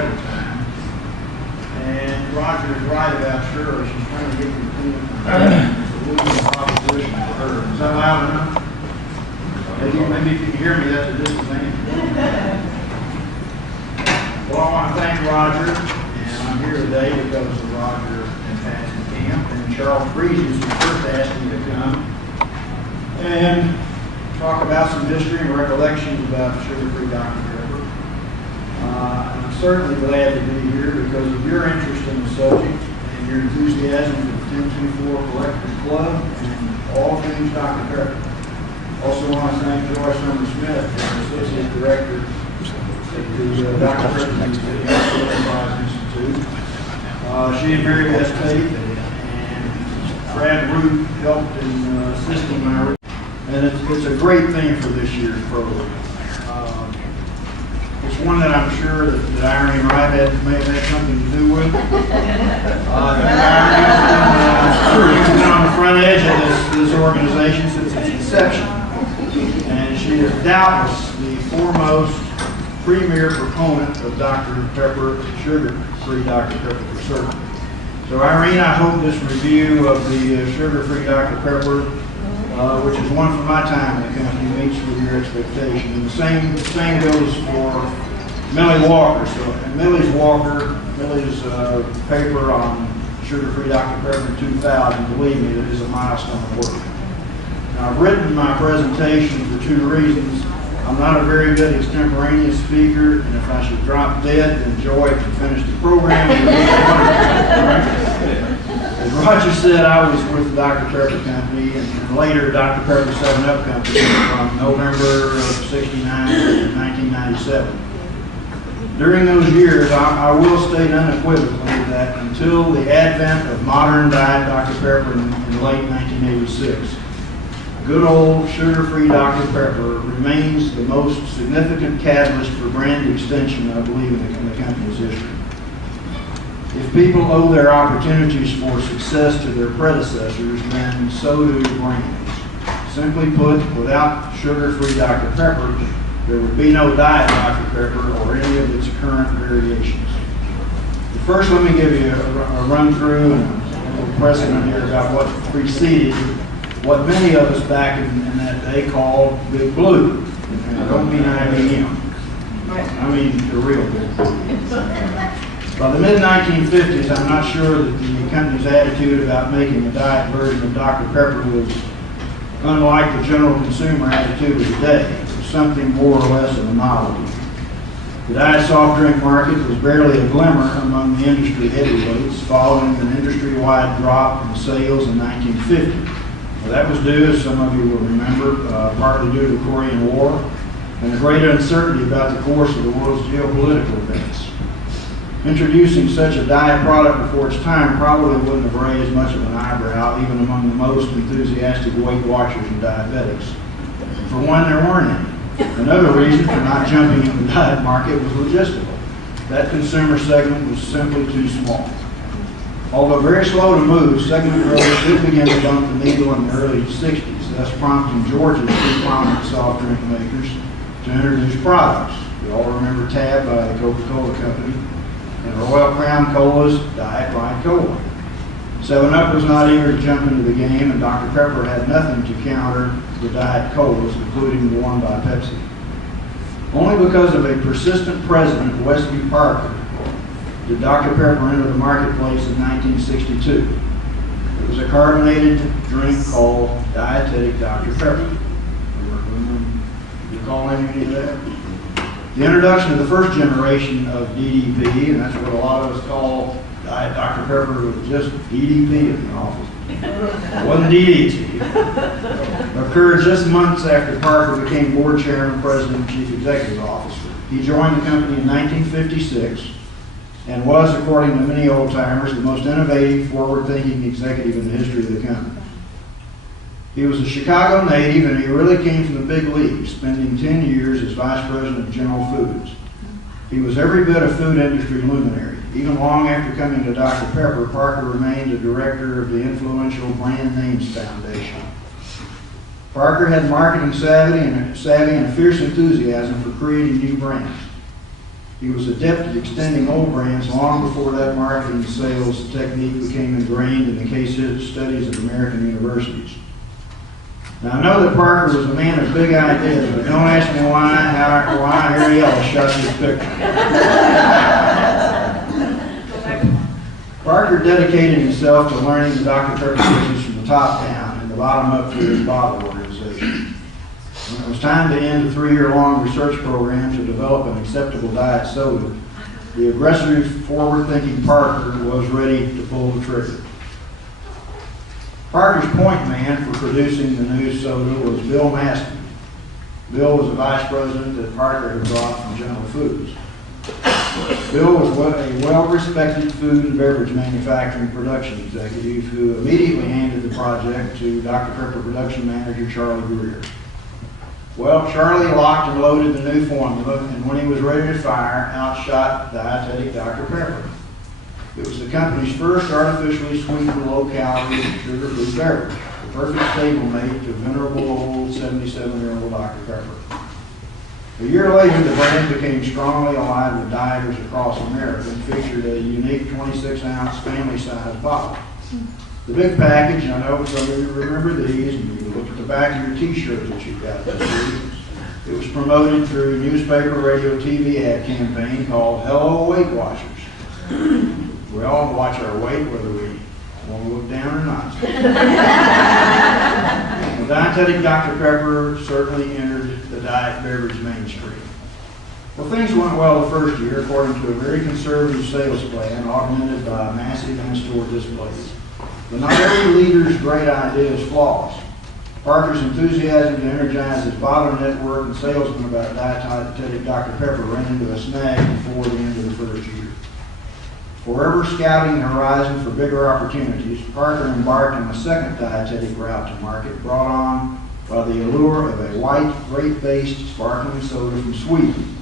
Pepper time. And Roger is right about Shirley. She's trying to get me to losing proposition for her. Is that loud enough? Maybe if you can hear me, that's a disadvantage. Well, I want to thank Roger, and I'm here today because of Roger and Patsy Camp and Charles Breeze, who first asked me to come and talk about some history and recollections about sugar-free Dr. Pepper. I'm certainly glad to be here because of your interest in the subject and your enthusiasm for the 1024 Collectors Club and all things Dr. Pepper. Also want to thank Joyce Smith, the Associate Director at the Dr. Pepper Institute. She and Mary S. Tate and Brad Root helped in assisting my. And it's a great thing for this year's program. It's one that I'm sure that Irene Wright may have had something to do with. Irene's been on the front edge of this organization since its inception. And she is doubtless the foremost premier proponent of Dr. Pepper, sugar-free Dr. Pepper for certain. So Irene, I hope this review of the sugar-free Dr. Pepper, which is one for my time in the company, meets with your expectation. And the same goes for Millie Walker. So, and Millie's paper on sugar-free Dr. Pepper in 2000, believe me, that is a milestone work. Now, I've written my presentation for two reasons. I'm not a very good extemporaneous speaker, and if I should drop dead, then Joy can finish the program. As Roger said, I was with the Dr. Pepper Company and later Dr. Pepper 7-Up Company from November of '69 to 1997. During those years, I will state unequivocally that until the advent of modern diet Dr. Pepper in late 1986, good old sugar-free Dr. Pepper remains the most significant catalyst for brand extension, I believe, in the company's history. If people owe their opportunities for success to their predecessors, then so do brands. Simply put, without sugar-free Dr. Pepper, there would be no diet Dr. Pepper or any of its current variations. But first, let me give you a run-through and a little precedent here about what preceded what many of us back in that day called Big Blue. And I don't mean IBM. I mean the real Big Blue. By the mid-1950s, I'm not sure that the company's attitude about making a diet version of Dr. Pepper was unlike the general consumer attitude of the day. It was something more or less of a novelty. The diet soft drink market was barely a glimmer among the industry heavyweights following an industry-wide drop in sales in 1950. Well, that was due, as some of you will remember, partly due to the Korean War and the great uncertainty about the course of the world's geopolitical events. Introducing such a diet product before its time probably wouldn't have raised much of an eyebrow, even among the most enthusiastic Weight Watchers and diabetics. For one, there weren't any. Another reason for not jumping in the diet market was logistical. That consumer segment was simply too small. Although very slow to move, segment growth did begin to bump the needle in the early 60s, thus prompting Georgia's two prominent soft drink makers to introduce products. We all remember Tab by the Coca-Cola Company and Royal Crown Cola's Diet Light Cola. 7-Up was not eager to jump into the game, and Dr. Pepper had nothing to counter the Diet Colas, including the one by Pepsi. Only because of a persistent president, Westview Parker, did Dr. Pepper enter the marketplace in 1962. It was a carbonated drink called Dietetic Dr. Pepper. You call any of that? The introduction of the first generation of DDP, and that's what a lot of us call Diet Dr. Pepper, was just DDP in the office. It wasn't DDT. Occurred just months after Parker became board chairman, president, and chief executive officer. He joined the company in 1956 and was, according to many old-timers, the most innovative, forward-thinking executive in the history of the company. He was a Chicago native, and he really came from the big leagues, spending 10 years as vice president of General Foods. He was every bit a food industry luminary. Even long after coming to Dr. Pepper, Parker remained a director of the influential Brand Names Foundation. Parker had marketing savvy and a fierce enthusiasm for creating new brands. He was adept at extending old brands long before that marketing and sales technique became ingrained in the case studies of American universities. Now, I know that Parker was a man of big ideas, but don't ask me why Harry Ellis shot this picture. Parker dedicated himself to learning the Dr. Pepper business from the top down and the bottom up through his bottle organization. When it was time to end a 3-year-long research program to develop an acceptable diet soda, the aggressive, forward-thinking Parker was ready to pull the trigger. Parker's point man for producing the new soda was Bill Maston. Bill was a vice president that Parker had brought from General Foods. Bill was a well-respected food and beverage manufacturing production executive who immediately handed the project to Dr. Pepper production manager Charlie Greer. Well, Charlie locked and loaded the new formula, and when he was ready to fire, outshot Dietetic Dr. Pepper. It was the company's first artificially sweetened, low-calorie, sugar-free beverage, the perfect stablemate to venerable old 77-year-old Dr. Pepper. A year later, the brand became strongly allied with dieters across America and featured a unique 26-ounce family-sized bottle. The big package, I know some of you remember these, and you look at the back of your t-shirts that you've got this week. It was promoted through a newspaper, radio, TV ad campaign called Hello Weight Watchers. We all watch our weight, whether we want to look down or not. The Dietetic Dr. Pepper certainly entered the diet beverage mainstream. Well, things went well the first year, according to a very conservative sales plan, augmented by massive in-store displays. But not every leader's great idea is flawless. Parker's enthusiasm to energize his bottler network and salesmen about Dietetic Dr. Pepper ran into a snag before the end of the first year. Forever scouting the horizon for bigger opportunities, Parker embarked on a second dietetic route to market, brought on by the allure of a white, grape-based sparkling soda from Sweden.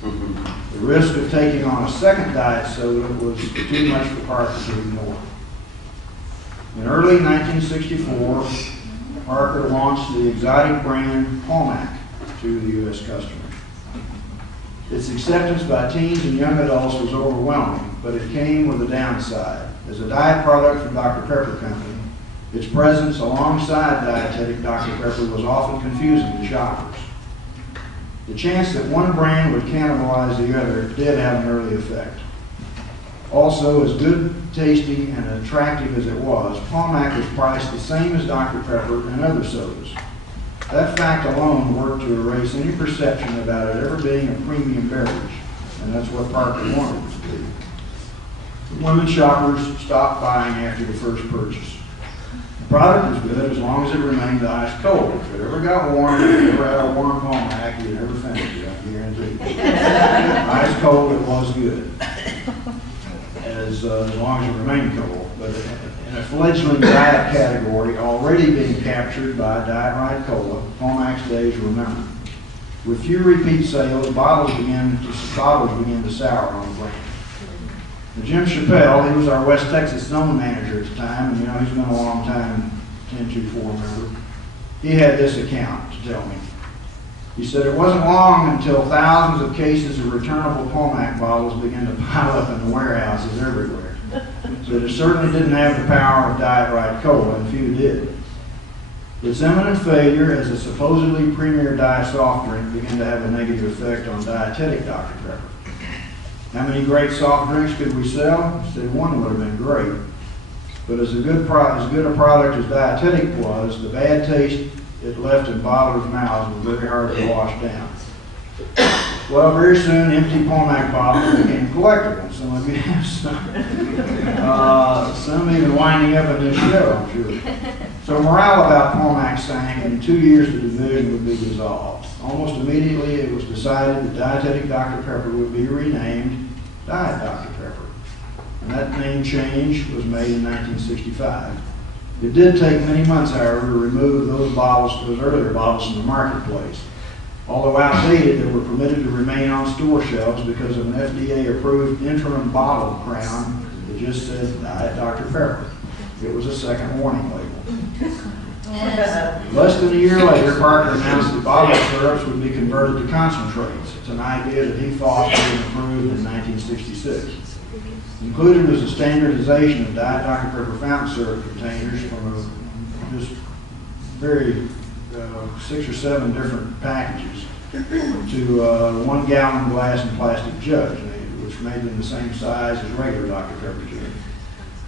The risk of taking on a second diet soda was too much for Parker to ignore. In early 1964, Parker launched the exotic brand Palmac to the U.S. customers. Its acceptance by teens and young adults was overwhelming, but it came with a downside. As a diet product from Dr. Pepper Company, its presence alongside Dietetic Dr. Pepper was often confusing to shoppers. The chance that one brand would cannibalize the other did have an early effect. Also, as good tasting and attractive as it was, Palmac was priced the same as Dr. Pepper and other sodas. That fact alone worked to erase any perception about it ever being a premium beverage, and that's what Parker wanted it to be. Women shoppers stopped buying after the first purchase. The product was good as long as it remained ice cold. If it ever got warm, if you ever had a warm Palmac, you'd never finish it, I guarantee you. Ice cold, it was good. As long as it remained cold. But in a fledgling diet category already being captured by Diet Right Cola, Palmac's days were numbered. With few repeat sales, bottles began to sour on the brand. Now, Jim Chappelle, he was our West Texas zone manager at the time, and he's been a long time 10-2-4 member. He had this account to tell me. He said it wasn't long until thousands of cases of returnable Palmac bottles began to pile up in the warehouses everywhere. So it certainly didn't have the power of Diet Right Cola, and few did. Its imminent failure as a supposedly premier diet soft drink began to have a negative effect on Dietetic Dr. Pepper. How many great soft drinks could we sell? Say one would have been great. But as good a product as Dietetic was, the bad taste it left in bottlers' mouths was very hard to wash down. Well, very soon, empty Palmac bottles became collectible. Some of you have some even winding up in this show, I'm sure. So morale about Palmac sank, and in 2 years the division would be dissolved. Almost immediately, it was decided that Dietetic Dr. Pepper would be renamed Diet Dr. Pepper. And that name change was made in 1965. It did take many months, however, to remove those earlier bottles from the marketplace. Although outdated, they were permitted to remain on store shelves because of an FDA-approved interim bottle crown that just said Diet Dr. Pepper. It was a second warning label. Less than a year later, Parker announced that bottled syrups would be converted to concentrates. It's an idea that he fostered and approved in 1966. Included was a standardization of Diet Dr. Pepper fountain syrup containers from just very 6 or 7 different packages to 1 gallon glass and plastic jugs, which made them the same size as regular Dr. Pepper jugs.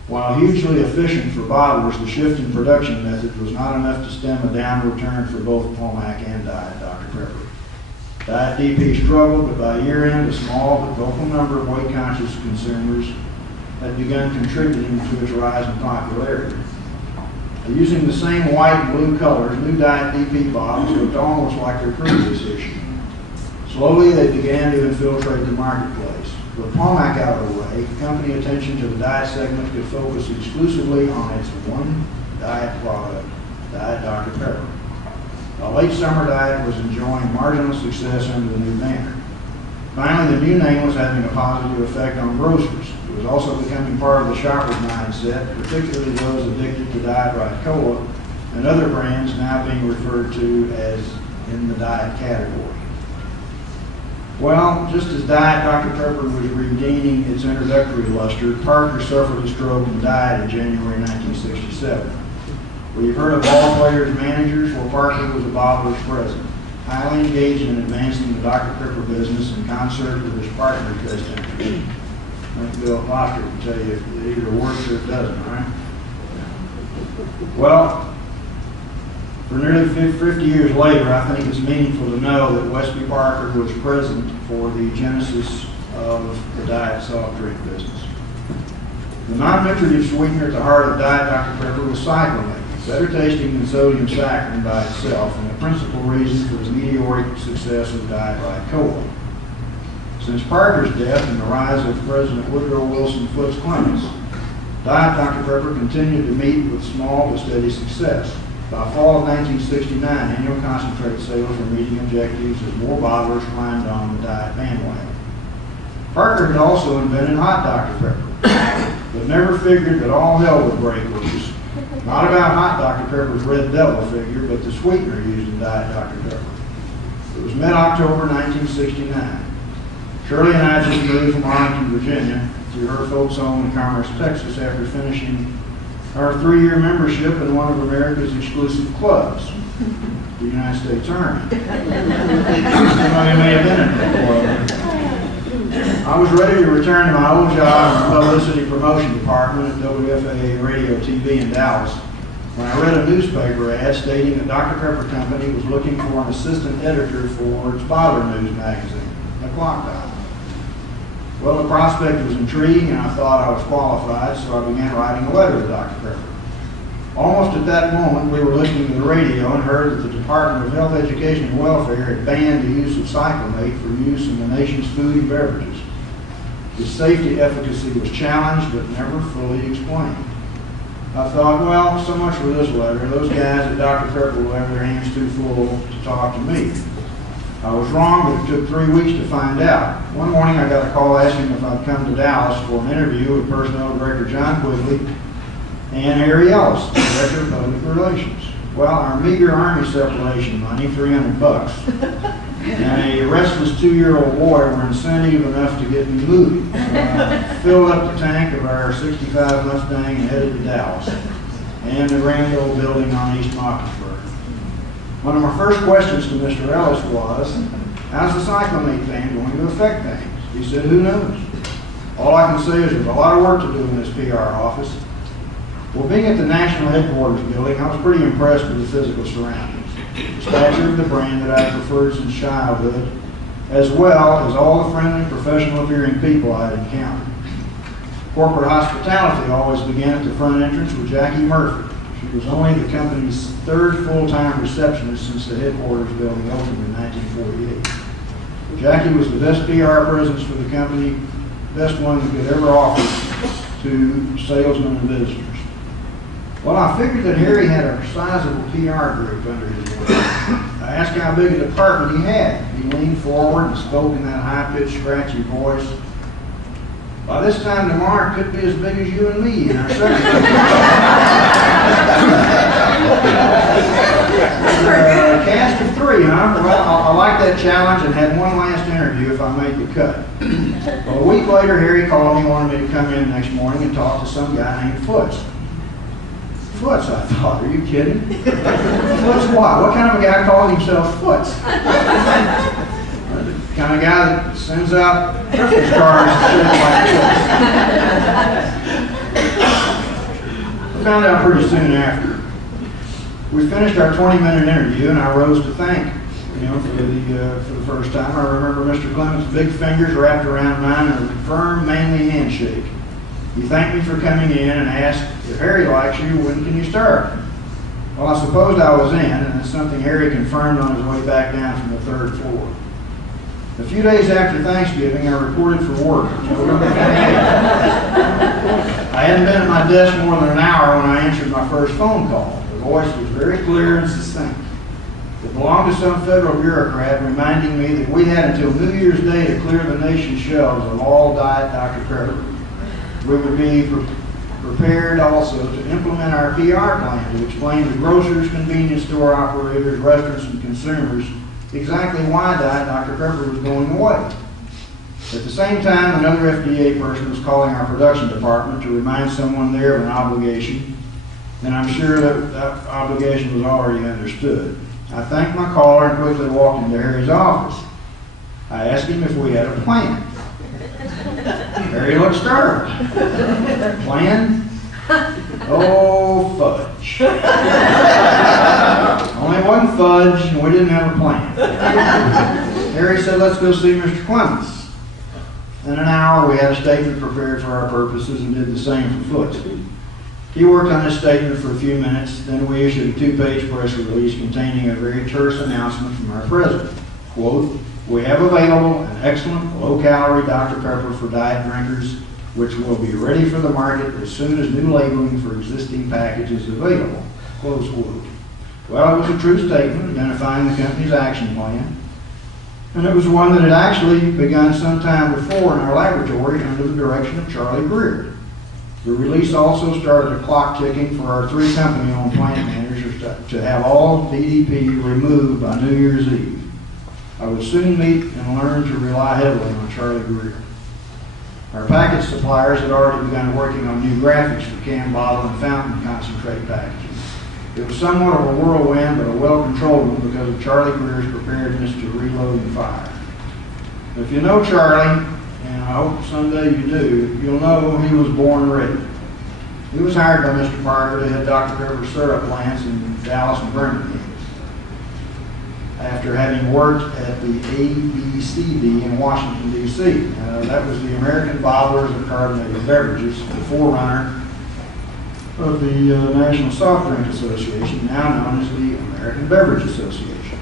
While hugely efficient for bottlers, the shift in production methods was not enough to stem a downward turn for both Pomac and Diet Dr. Pepper. Diet DP struggled, but by year-end, a small but vocal number of weight-conscious consumers had begun contributing to its rise in popularity. Using the same white and blue colors, new Diet DP bottles looked almost like their previous issue. Slowly, they began to infiltrate the marketplace. With Pomac out of the way, company attention to the diet segment could focus exclusively on its one diet product, Diet Dr. Pepper. The late summer diet was enjoying marginal success under the new banner. Finally, the new name was having a positive effect on grocers. It was also becoming part of the shopper's mindset, particularly those addicted to Diet Right Cola and other brands now being referred to as in the diet category. Well, just as Diet Dr. Pepper was regaining its introductory luster, Parker suffered a stroke and died in January 1967. We've heard of ball players, managers. Well, Parker was a bottler's president, highly engaged in advancing the Dr. Pepper business in concert with his partner, best interest. I think Bill Foster can tell you if it either works or it doesn't, right? Well, for nearly 50 years later, I think it's meaningful to know that Wesby Parker was present for the genesis of the diet soft drink business. The non-nutritive sweetener at the heart of Diet Dr. Pepper was cyclamate, better tasting than sodium saccharin by itself, and the principal reason for the meteoric success of Diet Right Cola. Since Parker's death and the rise of President Woodrow Wilson Foots Clemens, Diet Dr. Pepper continued to meet with small but steady success. By fall of 1969, annual concentrate sales were meeting objectives as more bottlers climbed on the diet bandwagon. Parker had also invented Hot Dr. Pepper, but never figured that all hell would break loose. Not about Hot Dr. Pepper's Red Devil figure, but the sweetener used in Diet Dr. Pepper. It was mid-October 1969. Shirley and I just moved from Arlington, Virginia, to her folks' home in Commerce, Texas, after finishing our 3-year membership in one of America's exclusive clubs, the United States Army. Somebody may have been in that club. I was ready to return to my old job in the publicity promotion department at WFAA Radio TV in Dallas when I read a newspaper ad stating that Dr. Pepper Company was looking for an assistant editor for its bottler news magazine, The Clock Dial. Well, the prospect was intriguing, and I thought I was qualified, so I began writing a letter to Dr. Pepper. Almost at that moment, we were listening to the radio and heard that the Department of Health, Education, and Welfare had banned the use of cyclamate for use in the nation's food and beverages. The safety efficacy was challenged, but never fully explained. I thought, well, so much for this letter. Those guys at Dr. Pepper will have their hands too full to talk to me. I was wrong, but it took 3 weeks to find out. One morning I got a call asking if I'd come to Dallas for an interview with Personnel Director John Quigley and Harry Ellis, Director of Public Relations. Well, our meager Army separation money, $300, and a restless 2-year-old boy were incentive enough to get me moving. So I filled up the tank of our 65 Mustang and headed to Dallas and the grand old building on East Mockingbird. One of my first questions to Mr. Ellis was, how's the cyclamate ban going to affect things? He said, who knows? All I can say is there's a lot of work to do in this PR office. Well, being at the national headquarters building, I was pretty impressed with the physical surroundings, the stature of the brand that I had preferred since childhood, as well as all the friendly, professional-appearing people I had encountered. Corporate hospitality always began at the front entrance with Jackie Murphy. She was only the company's 3rd full-time receptionist since the headquarters building opened in 1948. Jackie was the best PR presence for the company, best one that could ever offer to salesmen and visitors. Well, I figured that Harry had a sizable PR group under his wing. I asked how big a department he had. He leaned forward and spoke in that high-pitched, scratchy voice. By this time tomorrow, it could be as big as you and me in our secretary. Cast of 3, huh? Well, I like that challenge and had one last interview if I make the cut. Well, a week later, Harry called me and wanted me to come in the next morning and talk to some guy named Foots. Foots, I thought, are you kidding? Foots what? What kind of a guy calls himself Foots? The kind of guy that sends out Christmas cards and shit like this. I found out pretty soon after. We finished our 20-minute interview, and I rose to thank him for the first time. I remember Mr. Clemens' big fingers wrapped around mine in a firm, manly handshake. He thanked me for coming in and asked, if Harry likes you, when can you start? Well, I supposed I was in, and it's something Harry confirmed on his way back down from the 3rd floor. A few days after Thanksgiving, I reported for work. November 28th. I hadn't been at my desk more than an hour when I answered my first phone call. The voice was very clear and succinct. It belonged to some federal bureaucrat reminding me that we had until New Year's Day to clear the nation's shelves of all Diet Dr. Pepper. We would be prepared also to implement our PR plan to explain to grocers, convenience store operators, restaurants, and consumers exactly why Diet Dr. Pepper was going away. At the same time, another FDA person was calling our production department to remind someone there of an obligation, and I'm sure that obligation was already understood. I thanked my caller and quickly walked into Harry's office. I asked him if we had a plan. Harry looked startled. Plan? Oh, fudge. Only one fudge, and we didn't have a plan. Harry said, let's go see Mr. Clemens. In an hour, we had a statement prepared for our purposes and did the same for Foots. He worked on this statement for a few minutes, then we issued a 2-page press release containing a very terse announcement from our president. Quote, we have available an excellent low-calorie Dr. Pepper for diet drinkers, which will be ready for the market as soon as new labeling for existing packages is available. Close quote. Well, it was a true statement identifying the company's action plan, and it was one that had actually begun some time before in our laboratory under the direction of Charlie Greer. The release also started a clock ticking for our 3 company-owned plant managers to have all DDP removed by New Year's Eve. I would soon meet and learn to rely heavily on Charlie Greer. Our package suppliers had already begun working on new graphics for can, bottle, and fountain concentrate packaging. It was somewhat of a whirlwind, but a well-controlled one because of Charlie Greer's preparedness to reload and fire. If you know Charlie, and I hope someday you do, you'll know he was born ready. He was hired by Mr. Parker to head Dr. Pepper syrup plants in Dallas and Birmingham, after having worked at the ABCD in Washington, D.C. That was the American Bottlers of Carbonated Beverages, the forerunner of the National Soft Drink Association, now known as the American Beverage Association.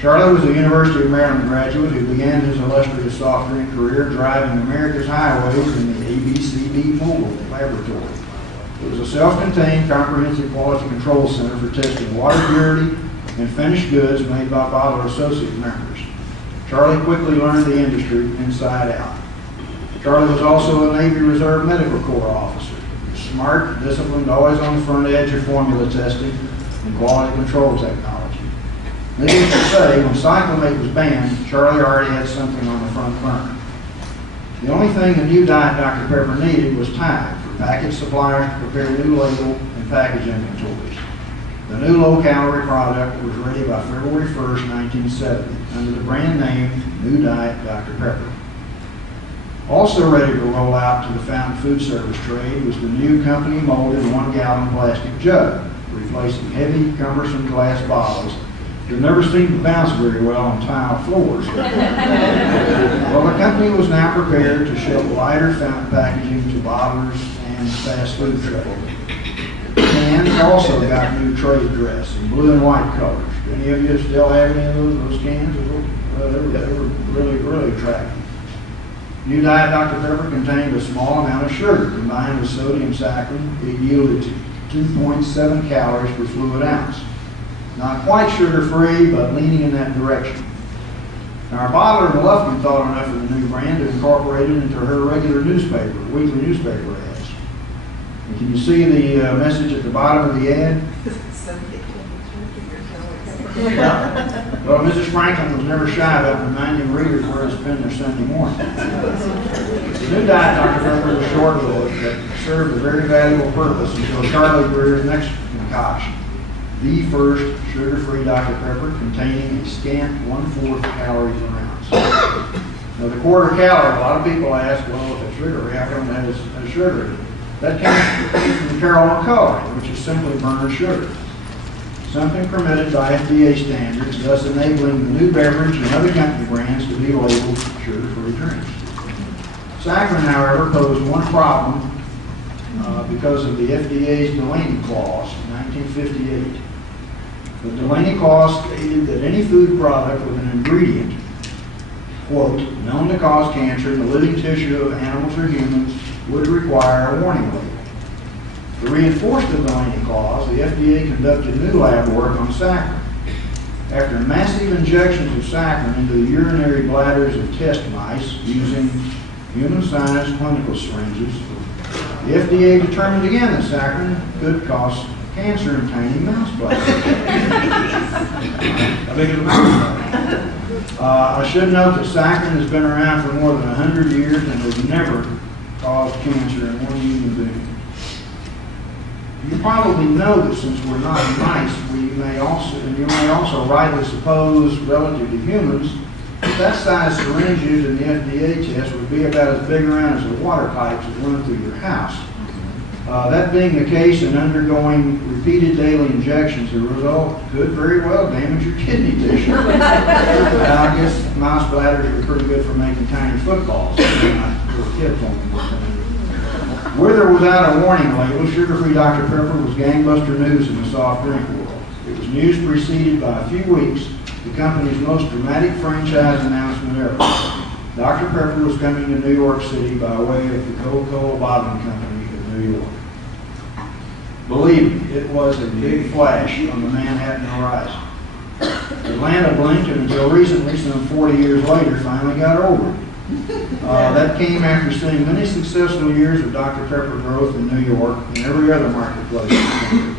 Charlie was a University of Maryland graduate who began his illustrious soft drink career driving America's highways in the ABCD mobile laboratory. It was a self-contained, comprehensive quality control center for testing water purity and finished goods made by bottler associate members. Charlie quickly learned the industry inside out. Charlie was also a Navy Reserve Medical Corps officer. Smart, disciplined, always on the front edge of formula testing and quality control technology. Needless to say, when Cyclamate was banned, Charlie already had something on the front burner. The only thing the new Diet Dr. Pepper needed was time for package suppliers to prepare new label and package inventories. The new low-calorie product was ready by February 1st, 1970, under the brand name New Diet Dr. Pepper. Also ready to roll out to the fountain food service trade was the new company molded 1-gallon plastic jug, replacing heavy, cumbersome glass bottles that never seemed to bounce very well on tile floors. Well, the company was now prepared to ship lighter fountain packaging to bottlers and fast food trade. Cans also got new trade dress in blue and white colors. Do any of you still have any of those cans? They were really attractive. New Diet Dr. Pepper contained a small amount of sugar combined with sodium saccharin. It yielded 2.7 calories per fluid ounce. Not quite sugar-free, but leaning in that direction. Now, our bottler in Lufkin thought enough of the new brand to incorporate it into her regular newspaper, weekly newspaper ads. And can you see the message at the bottom of the ad? Yeah. Well, Mrs. Franklin was never shy about reminding readers where to spend their Sunday morning. The new diet Dr. Pepper was short-lived, but served a very valuable purpose until Charlie Greer's next concoction, the first sugar-free Dr. Pepper, containing a scant 1/4 calories an ounce. Now, the quarter calorie, a lot of people ask, well, if it's sugar-free, how come it has sugar in it? That came from the Carolina coloring, which is simply burnt sugar. Something permitted by FDA standards, thus enabling the new beverage and other company brands to be labeled sugar-free drinks. Saccharin, however, posed one problem because of the FDA's Delaney Clause in 1958. The Delaney Clause stated that any food product with an ingredient, quote, known to cause cancer in the living tissue of animals or humans would require a warning label. To reinforce the Delaney Clause, the FDA conducted new lab work on saccharin. After massive injections of saccharin into the urinary bladders of test mice using human sinus clinical syringes, the FDA determined again that saccharin could cause cancer in tiny mouse bladders. How big is a mouse bladder? I should note that saccharin has been around for more than 100 years and has never caused cancer in one human being. You probably know that since we're not mice, you may also rightly suppose, relative to humans, that size syringe used in the FDA test would be about as big around as the water pipes that run through your house. That being the case and undergoing repeated daily injections, the result could very well damage your kidney tissue. I guess mouse bladders are pretty good for making tiny footballs. Little kids on with or without a warning label, sugar-free Dr. Pepper was gangbuster news in the soft drink world. It was news preceded by a few weeks the company's most dramatic franchise announcement ever. Dr. Pepper was coming to New York City by way of the Coca-Cola Bottling Company of New York. Believe me, it was a big flash on the Manhattan horizon. Atlanta blinked and until recently, some 40 years later, finally got over it. That came after seeing many successful years of Dr. Pepper growth in New York and every other marketplace in the country.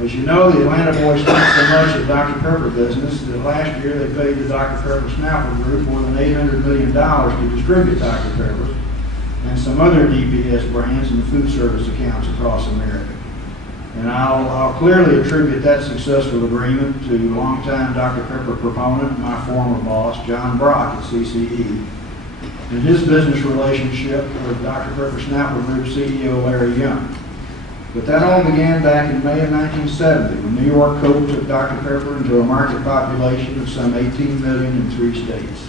As you know, the Atlanta boys think so much of Dr. Pepper business that last year they paid the Dr. Pepper Snapper Group more than $800 million to distribute Dr. Pepper and some other DPS brands in the food service accounts across America. And I'll clearly attribute that successful agreement to longtime Dr. Pepper proponent, my former boss, John Brock at CCE, and his business relationship with Dr. Pepper Snapper Group CEO Larry Young. But that all began back in May of 1970 when New York Coke took Dr. Pepper into a market population of some 18 million in 3 states.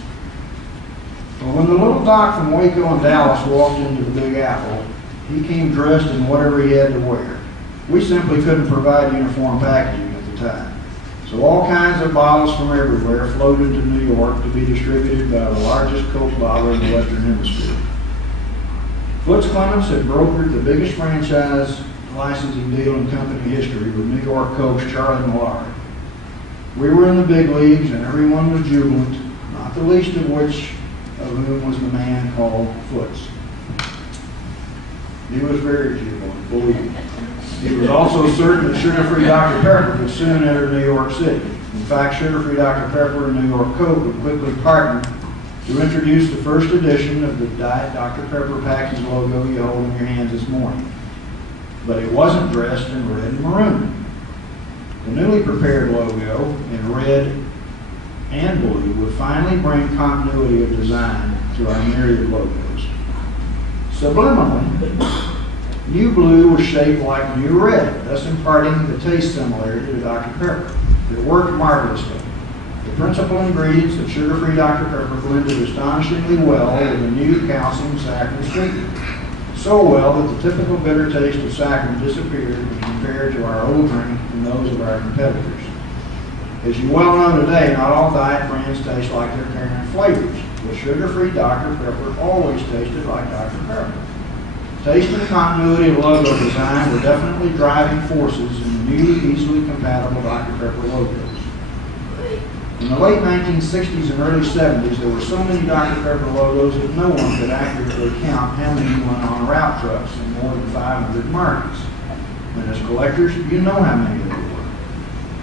Well, when the little doc from Waco and Dallas walked into the Big Apple, he came dressed in whatever he had to wear. We simply couldn't provide uniform packaging at the time. So all kinds of bottles from everywhere floated to New York to be distributed by the largest Coke bottler in the Western Hemisphere. Foots Clements had brokered the biggest franchise licensing deal in company history with New York coach Charlie Millard. We were in the big leagues and everyone was jubilant, not the least of whom was the man called Foots. He was very jubilant, believe me. He was also certain that sugar-free Dr. Pepper would soon enter New York City. In fact, sugar-free Dr. Pepper and New York Coke would quickly partner to introduce the first edition of the Diet Dr. Pepper package logo you hold in your hands this morning. But it wasn't dressed in red and maroon. The newly prepared logo in red and blue would finally bring continuity of design to our myriad logos. Subliminally, New Blue was shaped like New Red, thus imparting the taste similarity to Dr. Pepper. It worked marvelously. The principal ingredients of sugar-free Dr. Pepper blended astonishingly well with the new calcium saccharin sweetener. So well that the typical bitter taste of saccharin disappeared when compared to our old drink and those of our competitors. As you well know today, not all diet brands taste like their parent flavors, but sugar-free Dr. Pepper always tasted like Dr. Pepper. Taste and continuity of logo design were definitely driving forces in the new, easily compatible Dr. Pepper logos. In the late 1960s and early 70s, there were so many Dr. Pepper logos that no one could accurately count how many went on route trucks in more than 500 markets. And as collectors, you know how many there were.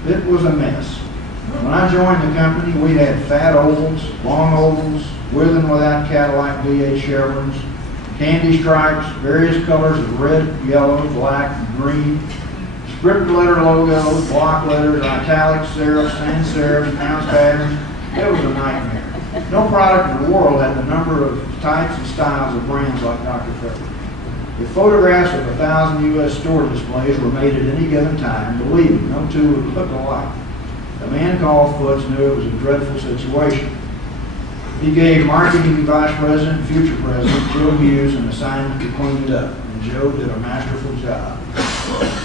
It was a mess. When I joined the company, we had fat ovals, long ovals, with and without Cadillac V8 chevrons, candy stripes, various colors of red, yellow, black, and green, script letter logos, block letters, italics, serifs, sans serifs, pounds patterns. It was a nightmare. No product in the world had the number of types and styles of brands like Dr. Pepper. If photographs of 1,000 U.S. store displays were made at any given time, believe me, no two would look alike. The man called Foots knew it was a dreadful situation. He gave marketing vice president and future president Joe Hughes an assignment to clean it up, and Joe did a masterful job.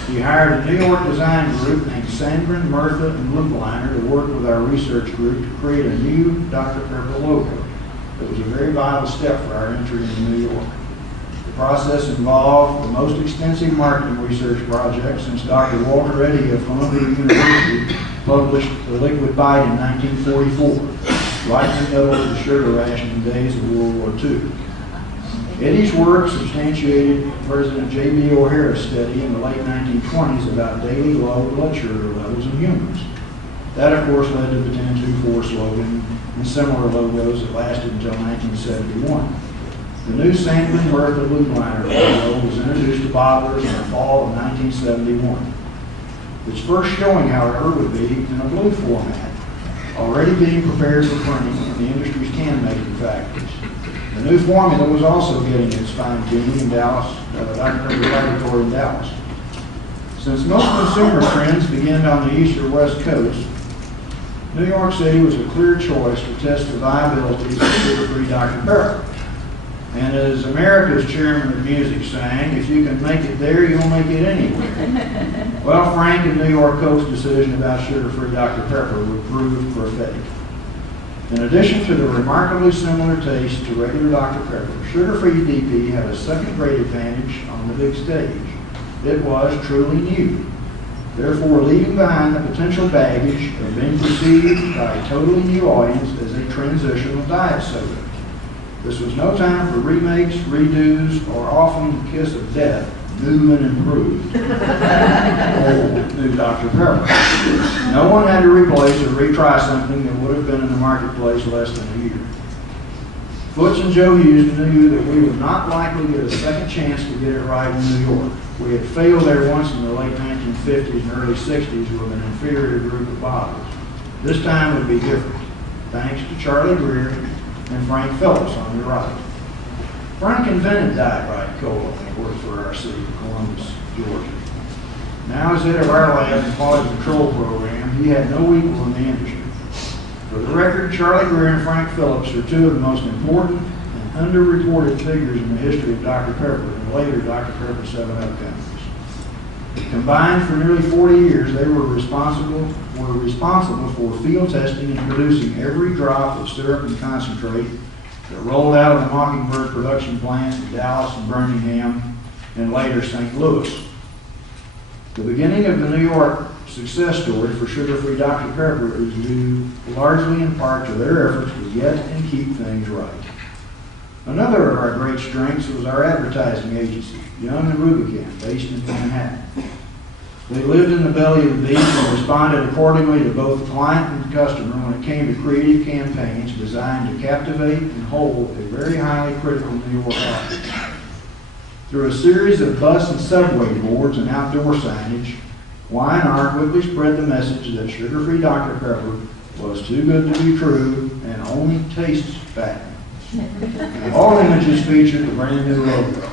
He hired a New York design group named Sandgren, Murtha, and Loopliner to work with our research group to create a new Dr. Pepper logo. It was a very vital step for our entry into New York. The process involved the most extensive marketing research project since Dr. Walter Eddy of Columbia University published The Liquid Bite in 1944, right in the middle of the sugar rationing days of World War II. Eddy's work substantiated President J.B. O'Hara's study in the late 1920s about daily low blood sugar levels in humans. That, of course, led to the 10-2-4 slogan and similar logos that lasted until 1971. The new Sandgren Murtha Loopliner logo was introduced to bottlers in the fall of 1971. Its first showing, however, would be in a blue format, already being prepared for printing in the industry's can-making factories. The new formula was also getting its fine-tuning in Dallas, Dr. Pepper Laboratory in Dallas. Since most consumer trends began on the east or west coast, New York City was a clear choice to test the viability of sugar-free Dr. Pepper. And as America's chairman of music sang, if you can make it there, you'll make it anywhere. Well, Frank and New York Coke's decision about sugar-free Dr. Pepper would prove prophetic. In addition to the remarkably similar taste to regular Dr. Pepper, sugar-free DP had a second great advantage on the big stage. It was truly new, therefore leaving behind the potential baggage of being perceived by a totally new audience as a transitional diet soda. This was no time for remakes, redos, or often the kiss of death, new and improved. Old new Dr. Pepper. No one had to replace or retry something that would have been in the marketplace less than a year. Foots and Joe Hughes knew that we would not likely get a second chance to get it right in New York. We had failed there once in the late 1950s and early 60s with an inferior group of bottlers. This time would be different, thanks to Charlie Greer and Frank Phillips on your right. Frank invented Diet Right Cola and worked for our city of Columbus, Georgia. Now as head of our lab and quality control program, he had no equal in the industry. For the record, Charlie Greer and Frank Phillips are two of the most important and underreported figures in the history of Dr. Pepper and later Dr. Pepper 7-Up companies. Combined for nearly 40 years, they were responsible for field testing and producing every drop of syrup and concentrate that rolled out of the Mockingbird production plants in Dallas and Birmingham and later St. Louis. The beginning of the New York success story for sugar-free Dr. Pepper is due largely in part to their efforts to get and keep things right. Another of our great strengths was our advertising agency, Young and Rubicam, based in Manhattan. They lived in the belly of the beast and responded accordingly to both client and customer when it came to creative campaigns designed to captivate and hold a very highly critical New York audience. Through a series of bus and subway boards and outdoor signage, Y&R quickly spread the message that sugar-free Dr. Pepper was too good to be true and only tastes fattening. And all images featured the brand new logo,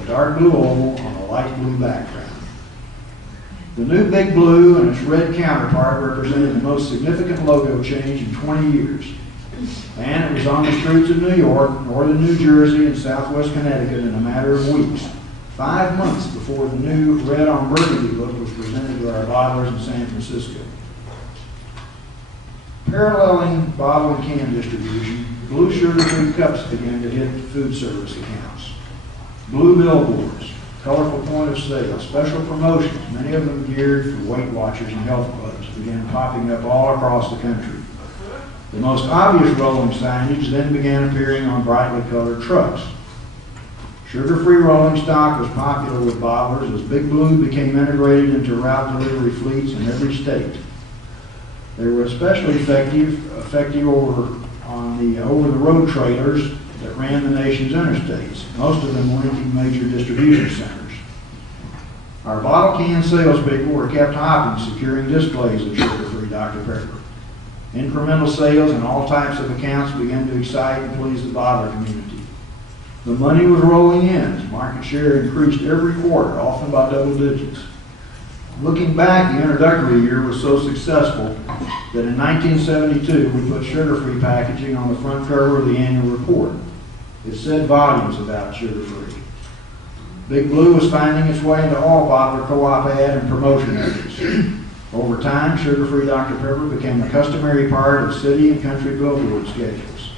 a dark blue oval on a light blue background. The new Big Blue and its red counterpart represented the most significant logo change in 20 years. And it was on the streets of New York, northern New Jersey, and southwest Connecticut in a matter of weeks, 5 months before the new red on burgundy look was presented to our bottlers in San Francisco. Paralleling bottle and can distribution, blue sugar-free cups began to hit food service accounts. Blue billboards, colorful point of sale, special promotions, many of them geared for Weight Watchers and health clubs, began popping up all across the country. The most obvious rolling signage then began appearing on brightly colored trucks. Sugar-free rolling stock was popular with bottlers as Big Blue became integrated into route delivery fleets in every state. They were especially effective on the over-the-road trailers that ran the nation's interstates, most of them linking major distribution centers. Our bottle can salespeople were kept hopping, securing displays of sugar-free Dr. Pepper. Incremental sales in all types of accounts began to excite and please the bottler community. The money was rolling in. Market share increased every quarter, often by double digits. Looking back, the introductory year was so successful that in 1972 we put sugar-free packaging on the front cover of the annual report. It said volumes about sugar-free. Big Blue was finding its way into all bottler co-op ad and promotion efforts. Over time, sugar-free Dr. Pepper became a customary part of city and country billboard schedules.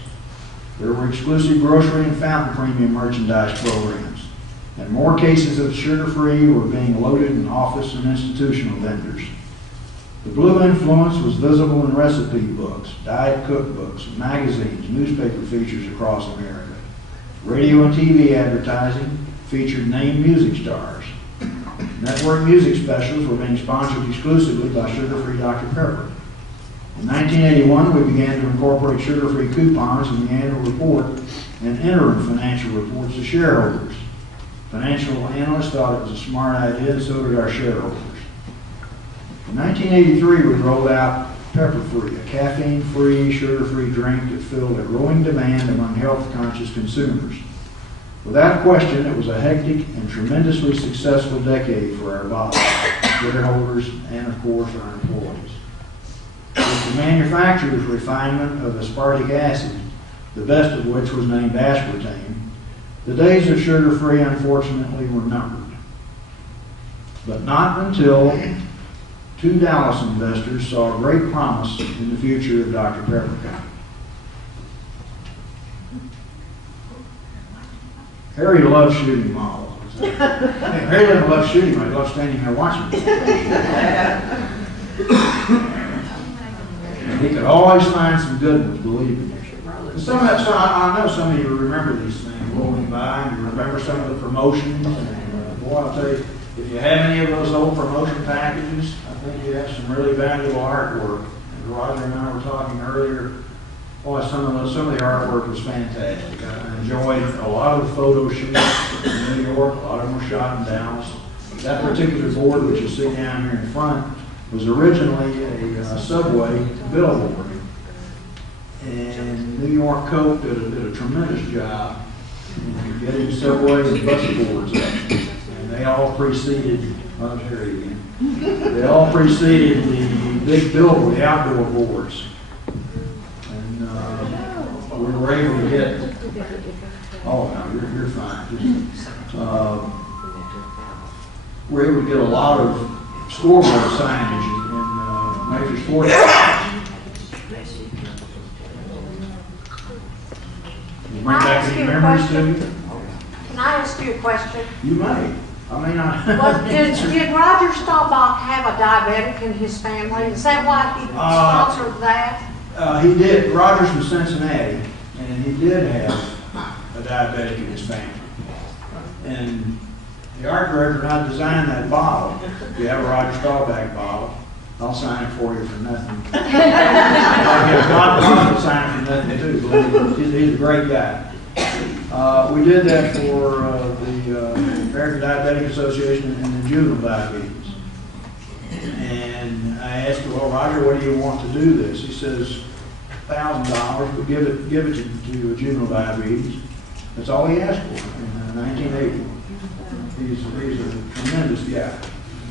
There were exclusive grocery and fountain premium merchandise programs, and more cases of sugar-free were being loaded in office and institutional vendors. The Blue influence was visible in recipe books, diet cookbooks, magazines, newspaper features across America. Radio and TV advertising featured named music stars. Network music specials were being sponsored exclusively by sugar-free Dr. Pepper. In 1981, we began to incorporate sugar-free coupons in the annual report and interim financial reports to shareholders. Financial analysts thought it was a smart idea, and so did our shareholders. In 1983, we rolled out Pepper Free, a caffeine-free, sugar-free drink that filled a growing demand among health-conscious consumers. Without question, it was a hectic and tremendously successful decade for our bottlers, shareholders, and of course our employees. With the manufacturer's refinement of aspartic acid, the best of which was named aspartame, the days of sugar-free unfortunately were numbered. But not until two Dallas investors saw great promise in the future of Dr. Pepper Company. Harry loves shooting models. Harry doesn't love shooting, but he loves standing there watching them. He could always find some good ones, believe me. I know some of you remember these things rolling by, and you remember some of the promotions. And boy, I'll tell you, if you have any of those old promotion packages, I think you have some really valuable artwork. And Roger and I were talking earlier. Boy, some of the artwork was fantastic. I enjoyed a lot of the photo shoots in New York. A lot of them were shot in Dallas. That particular board, which you see down here in front, was originally a subway billboard. And New York Coke did a tremendous job in getting subway and bus boards up. And they all preceded, they all preceded the big billboard, the outdoor boards. We were able to get, oh no, you're fine. We were able to get a lot of scoreboard signage in major sports. You bring back any memories to you? Can I ask you a question? You may. I may not. Well, did Roger Staubach have a diabetic in his family? Is that why he sponsored that? He did. Roger's from Cincinnati, and he did have a diabetic in his family. And the art director and I designed that bottle. If you have a Roger Staubach bottle, I'll sign it for you for nothing. I'll get a bottle to sign it for nothing too. Believe me. He's a great guy. We did that for the American Diabetic Association and the Juvenile Diabetes. And I asked him, well, Roger, what do you want to do this? He says, $1,000, but give it to juvenile diabetes. That's all he asked for in 1980. He's a tremendous guy,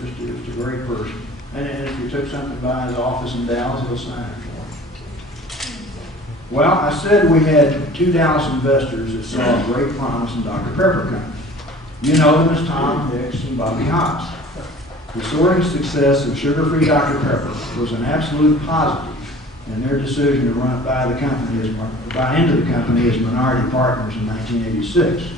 just a great person. And if you took something by his office in Dallas, he'll sign it for you. Well, I said we had two Dallas investors that saw a great promise in Dr. Pepper Company. You know them as Tom Hicks and Bobby Hobbs. The soaring success of sugar-free Dr. Pepper was an absolute positive in their decision to buy into the company as minority partners in 1986.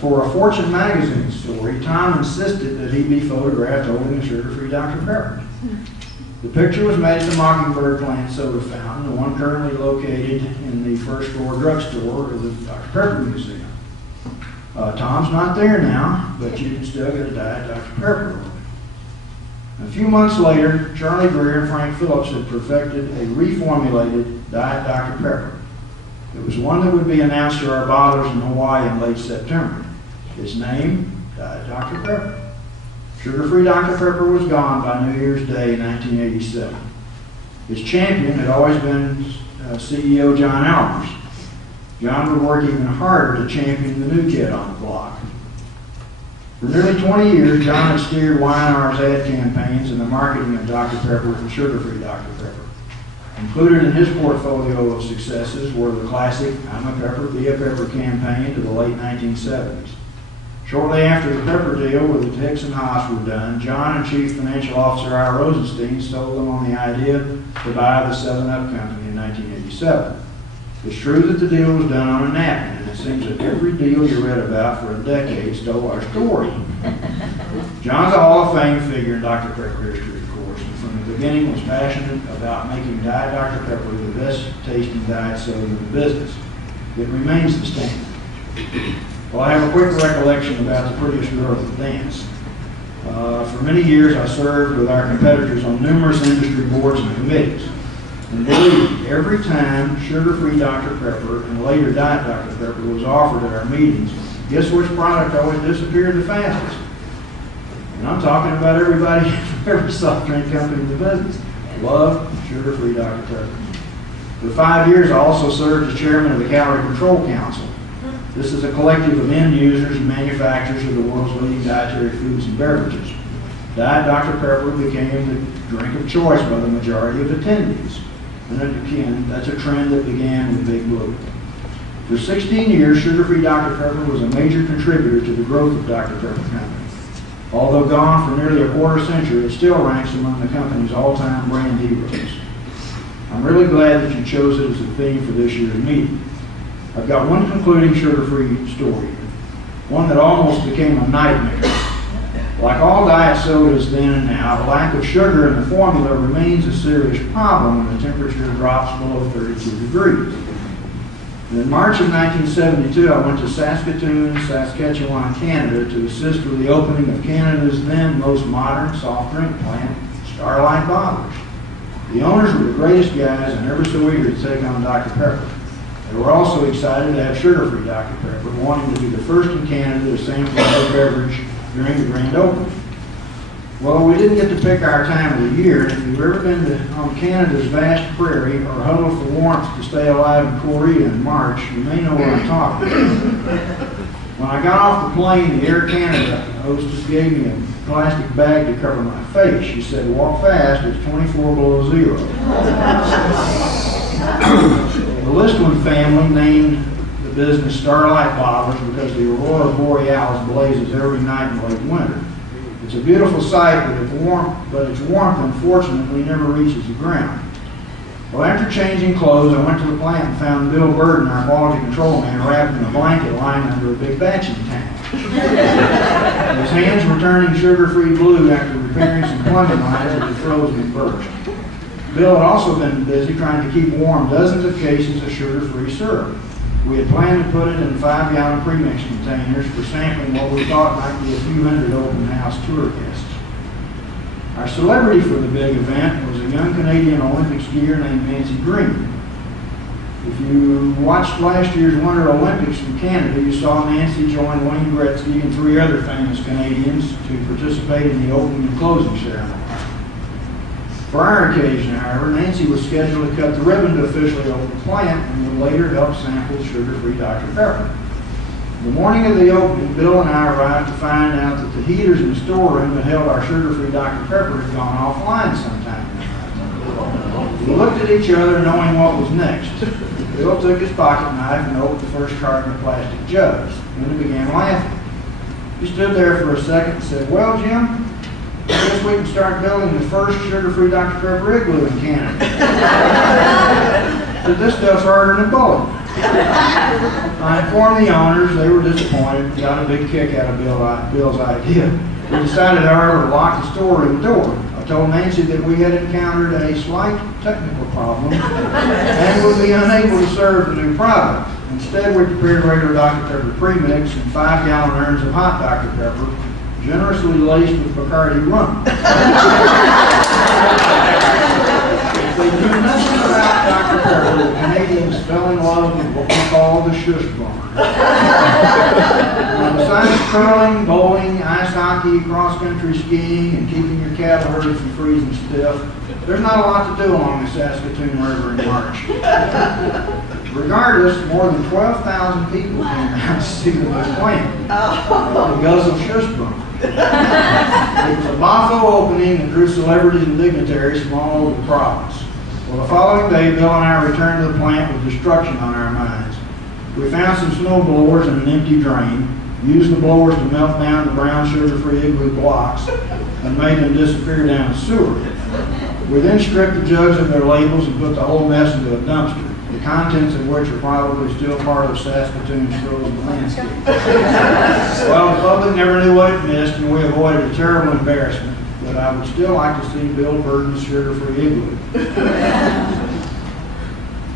For a Fortune magazine story, Tom insisted that he be photographed holding a sugar-free Dr. Pepper. The picture was made at the Mockingbird Plant Soda Fountain, the one currently located in the first floor drugstore of the Dr. Pepper Museum. Tom's not there now, but you can still get a Diet Dr. Pepper. A few months later, Charlie Greer and Frank Phillips had perfected a reformulated Diet Dr. Pepper. It was one that would be announced to our bottlers in Hawaii in late September. Its name, Diet Dr. Pepper. Sugar-free Dr. Pepper was gone by New Year's Day 1987. Its champion had always been CEO John Albers. John would work even harder to champion the new kid on the block. For nearly 20 years, John had steered Y&R's ad campaigns and the marketing of Dr. Pepper and sugar-free Dr. Pepper. Included in his portfolio of successes were the classic I'm a Pepper, Be a Pepper campaign to the late 1970s. Shortly after the Pepper deal with the Hicks and Haas were done, John and Chief Financial Officer Ira Rosenstein stole them on the idea to buy the 7-Up Company in 1987. It's true that the deal was done on a napkin, and it seems that every deal you read about for a decade stole our story. John's a Hall of Fame figure in Dr. Pepper history, of course, and from the beginning was passionate about making Diet Dr. Pepper the best tasting diet soda in the business. It remains the standard. Well, I have a quick recollection about the prettiest girl at the dance. For many years, I served with our competitors on numerous industry boards and committees. And believe me, every time sugar-free Dr. Pepper and later Diet Dr. Pepper was offered at our meetings, guess which product always disappeared the fastest? And I'm talking about everybody, every soft drink company in the business. Love sugar-free Dr. Pepper. For 5 years, I also served as chairman of the Calorie Control Council. This is a collective of end users and manufacturers of the world's leading dietary foods and beverages. Diet Dr. Pepper became the drink of choice by the majority of attendees. And again, that's a trend that began with Big Blue. For 16 years, sugar-free Dr. Pepper was a major contributor to the growth of Dr. Pepper Company. Although gone for nearly a quarter century, it still ranks among the company's all-time brand heroes. I'm really glad that you chose it as a theme for this year's meeting. I've got one concluding sugar-free story, one that almost became a nightmare. Like all diet sodas then and now, the lack of sugar in the formula remains a serious problem when the temperature drops below 32 degrees. And in March of 1972, I went to Saskatoon, Saskatchewan, Canada to assist with the opening of Canada's then most modern soft drink plant, Starlight Bottlers. The owners were the greatest guys and ever so eager to take on Dr. Pepper. They were also excited to have sugar-free Dr. Pepper, wanting to be the first in Canada to sample their beverage during the grand opening. Well, we didn't get to pick our time of the year, and if you've ever been on Canada's vast prairie or huddled for warmth to stay alive in Korea in March, you may know what I'm talking about. When I got off the plane, the Air Canada hostess gave me a plastic bag to cover my face. She said, "Walk fast, it's 24 below zero." The Listwin family named the business Starlight Bottlers because the aurora borealis blazes every night in late winter. It's a beautiful sight, but its warmth unfortunately never reaches the ground. Well, after changing clothes, I went to the plant and found Bill Burden, our quality control man, wrapped in a blanket lying under a big batching tank. His hands were turning sugar-free blue after repairing some plumbing lines that had frozen and burst. Bill had also been busy trying to keep warm dozens of cases of sugar-free syrup. We had planned to put it in 5-gallon premix containers for sampling what we thought might be a few hundred open house tour guests. Our celebrity for the big event was a young Canadian Olympic skier named Nancy Green. If you watched last year's Winter Olympics from Canada, you saw Nancy join Wayne Gretzky and 3 other famous Canadians to participate in the opening and closing ceremony. For our occasion, however, Nancy was scheduled to cut the ribbon to officially open the plant and would later help sample sugar-free Dr. Pepper. The morning of the opening, Bill and I arrived to find out that the heaters in the storeroom that held our sugar-free Dr. Pepper had gone offline sometime. We looked at each other knowing what was next. Bill took his pocket knife and opened the first carton of plastic jugs. Then he began laughing. He stood there for a second and said, "Well, Jim, I guess we can start building the first sugar-free Dr. Pepper igloo in Canada." But this stuff's harder than a bullet. I informed the owners. They were disappointed and got a big kick out of Bill's idea. We decided, however, to lock the storeroom door. I told Nancy that we had encountered a slight technical problem and would be unable to serve the new product. Instead, we prepared regular Dr. Pepper premix and 5-gallon urns of hot Dr. Pepper generously laced with Bacardi rum. If they knew nothing about Dr. Pepper, the Canadians fell in love with what we call the shush bar. Besides curling, bowling, ice hockey, cross-country skiing, and keeping your cattle herds from freezing stiff, there's not a lot to do along the Saskatoon River in March. Regardless, more than 12,000 people came out to see the plant. The Guzzle Shush Bar. It was a Bafo opening that drew celebrities and dignitaries from all over the province. Well, the following day, Bill and I returned to the plant with destruction on our minds. We found some snow blowers and an empty drain, used the blowers to melt down the brown sugar-free igloo blocks, and made them disappear down the sewer. We then stripped the jugs of their labels and put the whole mess into a dumpster, the contents of which are probably still part of Saskatoon's frozen landscape. Well, the public never knew what it missed, and we avoided a terrible embarrassment, but I would still like to see Bill Burton's sugar-free igloo.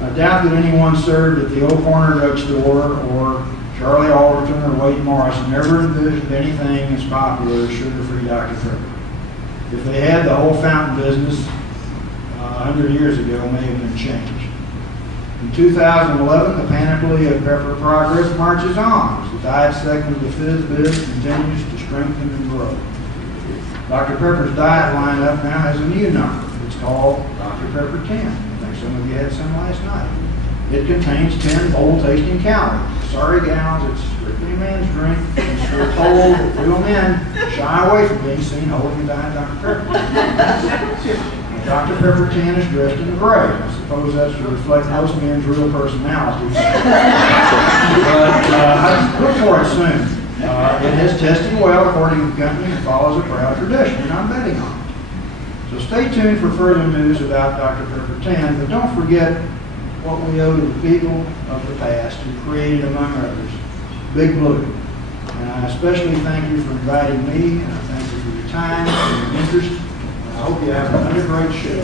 I doubt that anyone served at the Old Corner Drugstore or Charlie Alderton or Wade Morrison ever envisioned anything as popular as sugar-free Dr. Pepper. If they had, the whole fountain business 100 years ago may have been changed. In 2011, the panoply of Pepper progress marches on as the diet segment of the Fizz Biz continues to strengthen and grow. Dr. Pepper's diet lineup now has a new number. It's called Dr. Pepper 10. I think some of you had some last night. It contains 10 bold-tasting calories. Sorry, gals, it's strictly a men's drink. It's sure told that real men shy away from being seen holding a diet Dr. Pepper. Dr. Pepper 10 is dressed in gray. I suppose that's to reflect most men's real personalities. But look for it soon. It has tested well according to the company and follows a proud tradition, and I'm betting on it. So stay tuned for further news about Dr. Pepper 10, but don't forget what we owe to the people of the past who created, among others, Big Blue. And I especially thank you for inviting me, and I thank you for your time and your interest. I hope you have another great show.